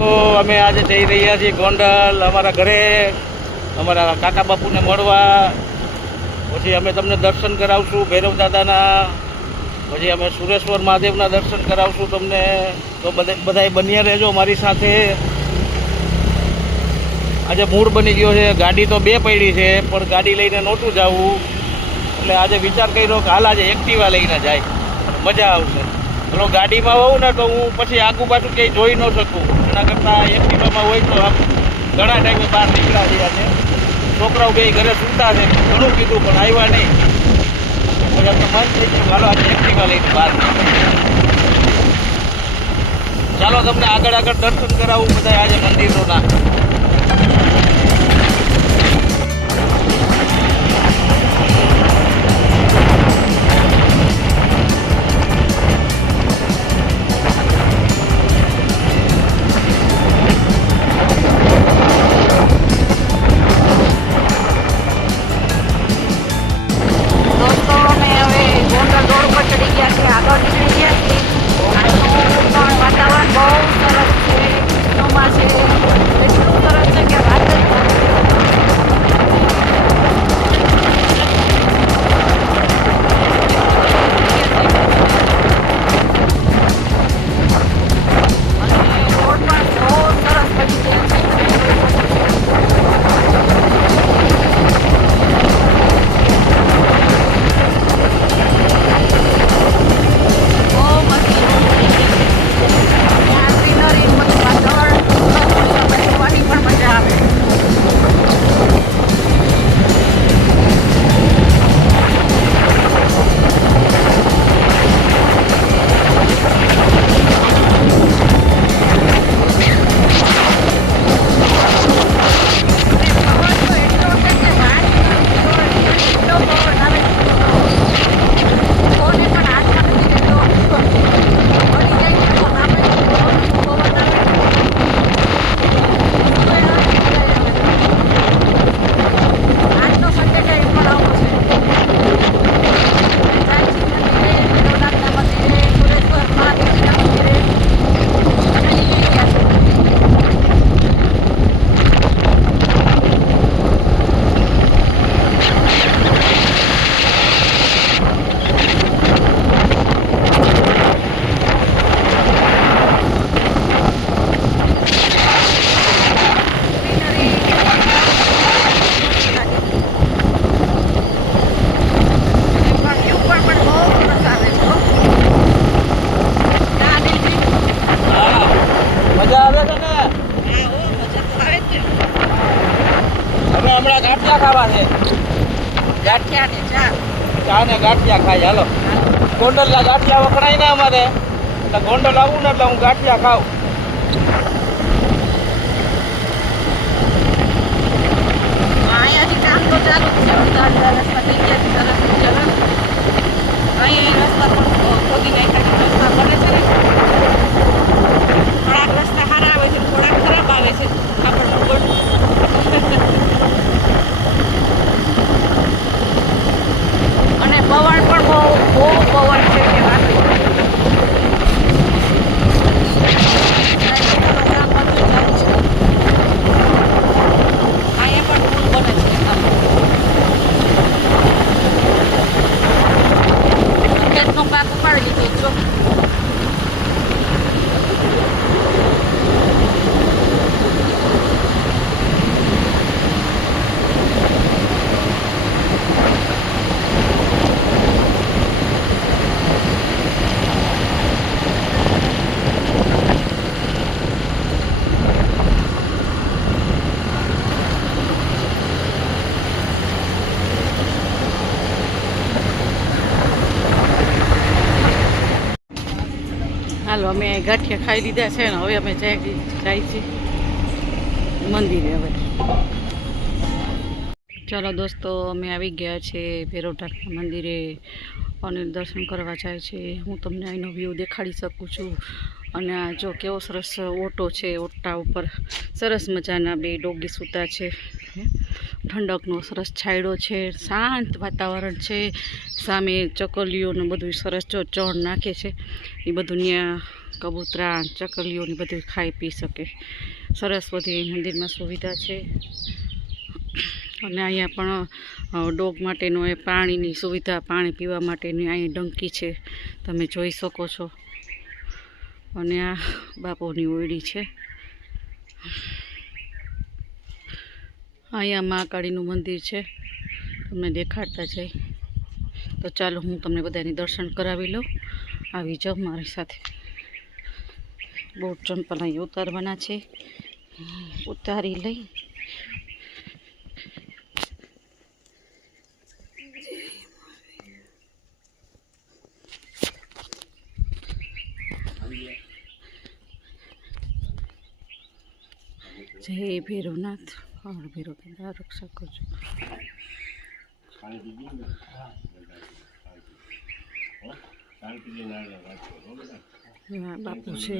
તો અમે આજે જઈ રહ્યા છીએ ગોંડલ અમારા ઘરે અમારા કાકા બાપુને મળવા. પછી અમે તમને દર્શન કરાવશું ભૈરવ દાદાના. પછી અમે સુરેશ્વર મહાદેવના દર્શન કરાવશું તમને. તો બધાય બન્યા રહેજો મારી સાથે. આજે મૂડ બની ગયો છે. ગાડી તો બે પડી છે પણ ગાડી લઈને નહોતું જવું, એટલે આજે વિચાર કર્યો કે હાલ આજે એક્ટિવા લઈને જાય, મજા આવશે. પેલો ગાડીમાં હોઉં ને તો હું પછી આગુ પાછું ક્યાંય જોઈ ન શકું. એના કરતાં એક્ટિવામાં હોય તો આમ ઘણા ટાઈમે બહાર નીકળ્યા રહ્યા છે. છોકરાઓ બે ઘરે સૂતા છે, ઘણું કીધું પણ આવ્યા નહીં. પછી આપણે મન થઈ ગયું ચાલો આજે એક્ટિવા લઈને બહાર ચાલો તમને આગળ દર્શન કરાવું બધા આજે મંદિરોના. હમણાં ગાંઠિયા ખાવા છે. ચા ને ગાંઠિયા ખાઈ. હાલો ગોંડલના ગાંઠિયા વખણાય ને અમારે, એટલે ગોંડલ આવું ને એટલે હું ગાંઠિયા ખાઉં. અહીંયાથી કામ તો ચાલુ જ છે. રસ્તા થઈ ગયા છે, સરસ ચલણ. અહીંયા રસ્તા પણ ખોદી નાખ્યા, રસ્તા બને છે ને. થોડાક રસ્તા સારા આવે છે, થોડાક ખરાબ આવે છે. અને પવન પણ બહુ પવન છે કે વાત અહીંયા પણ પુલ બને છે. ખેતનો પાક ઉપાડી લીધો જો. હાલો અમે ગાંઠિયા ખાઈ લીધા છે ને હવે અમે જાય છીએ મંદિરે. હવે ચાલો દોસ્તો અમે આવી ગયા છે ભૈરવ ઠાકર મંદિરે અને દર્શન કરવા જાય છે. હું તમને અહીંનો વ્યૂ દેખાડી શકું છું. અને આ જો કેવો સરસ ઓટો છે, ઓટા ઉપર સરસ મજાના બે ડોગી સૂતા છે. ઠંડકનો સરસ છાંયડો છે, શાંત વાતાવરણ છે. સામે ચકલીઓને બધું સરસ જો ચણ નાખે છે, એ બધું ત્યાં કબૂતરા ચકલીઓની બધું ખાઈ પી શકે. સરસ બધી મંદિરમાં સુવિધા છે. અને અહીંયા પણ ડોગ માટેનો એ પાણીની સુવિધા, પાણી પીવા માટેની અહીં ડંકી છે, તમે જોઈ શકો છો. અને આ બાપુની ઓયડી છે. અહીંયા મહાકાળીનું મંદિર છે, તમને દેખાડતા જાય. તો ચાલો હું તમને બધાની દર્શન કરાવી લઉં. આવી જાઓ મારી સાથે. બૂટ ચંપલ અહીં ઉતારવાના છે, ઉતારી લઈ. જય ભૈરવનાથ. ભૈરવ દાદા રક્ષા કરજો. બાપુ છે.